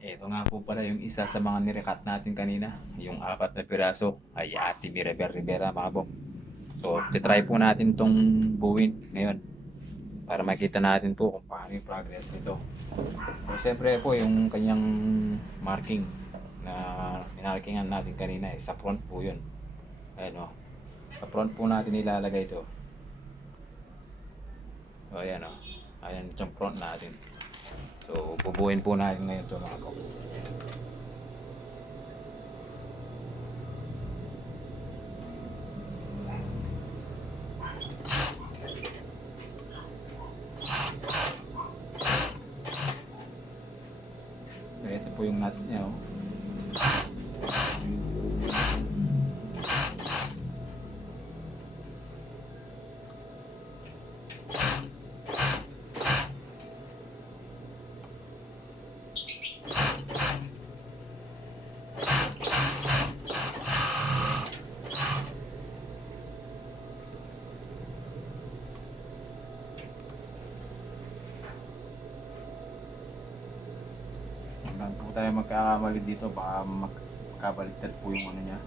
Ito nga po pala yung isa sa mga nirekat natin kanina, yung 4 na piraso ay Ate Mirabel Rivera mga bok. So, titry po natin tong buuin ngayon para makita natin po kung paano yung progress nito. So, siyempre po yung kanyang marking na minarkingan natin kanina sa front po yun. Ayan o. Sa front po natin ilalagay ito. So, ayan o. Ayan yung front natin. So, bubuin po natin ngayon ito mga bok. So, ito po yung nuts niya o. Hanggang po tayo magkakamali dito, baka magkabaliktad po yung ano niya.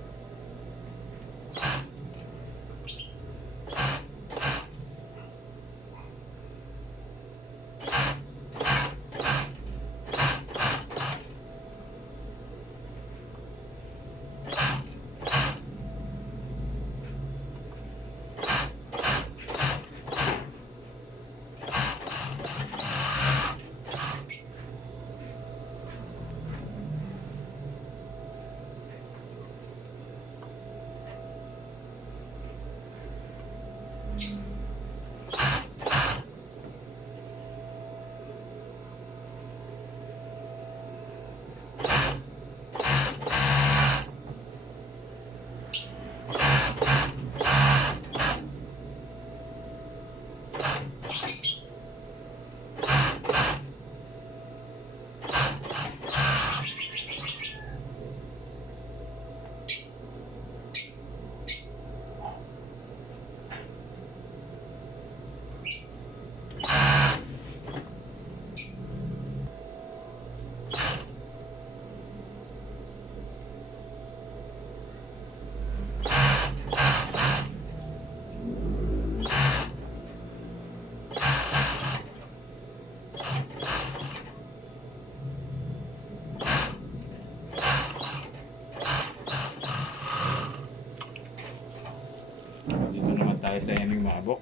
Dito naman tayo sa aming mabok.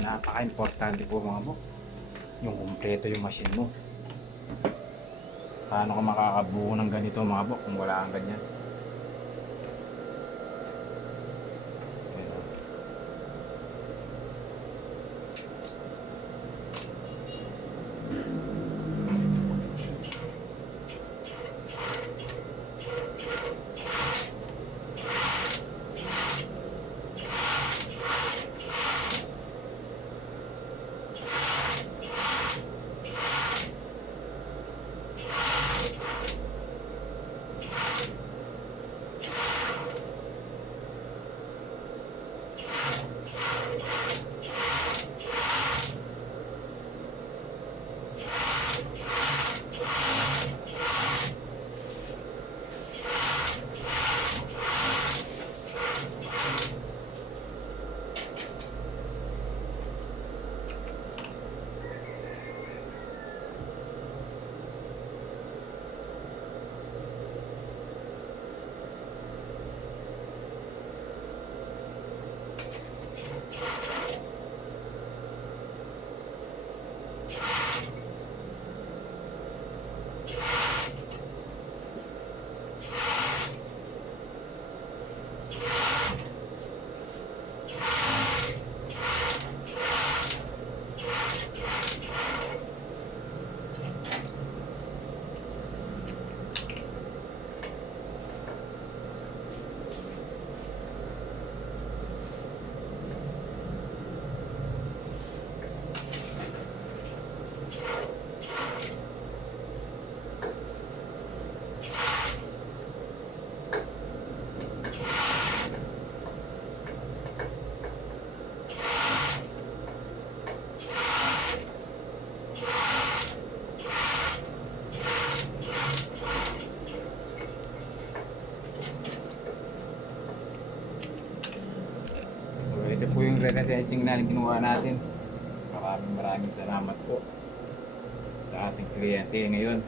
Napaka-importante po mga bok, yung kumpleto yung machine mo. Paano ka makakabuo ng ganito mga bok kung wala kang ganyan? resizing na ginawa natin. Maraming salamat po sa ating kliyente ngayon.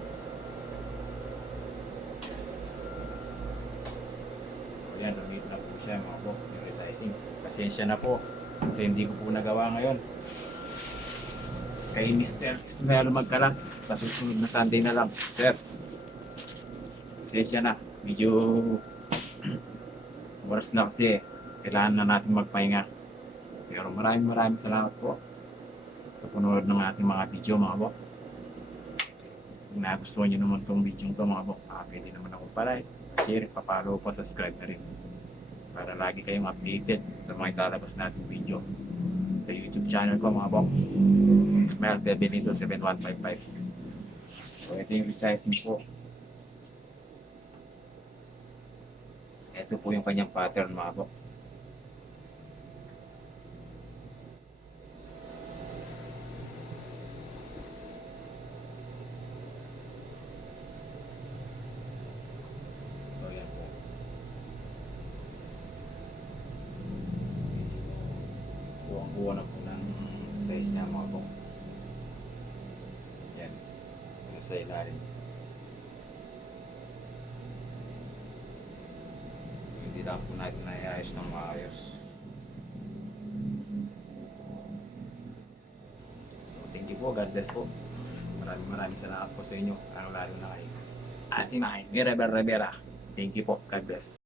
Ayan, donate na po siya mga po, yung resizing. Pasensya na po kasi hindi ko po nagawa ngayon. Kay Mr. Ismael Magkalas, sa susunod na Sunday na lang. Sir, pasensya na. Medyo oras na kasi kailangan na natin magpahinga. Pero maraming salamat po sa panonood ng ating mga video mga po. Kung nagustuhan nyo naman itong video ito mga po, pwede naman ako pa-like, share, pa-follow po, subscribe na rin para lagi kayong updated sa mga ilalabas nating video sa YouTube channel ko mga po, Ismael Benito 7155. So ito yung resizing po. Ito po yung kanyang pattern mga po. So yan po. Buwang-buwa na po ng size niya mga po. Yan. Nasa ilalim. Hindi lang po natin naiayos ng maayos. So, thank you po. God bless po. Maraming salamat po sa inyo. Lalo na kay Ate May Rivera. Thank you po. God bless.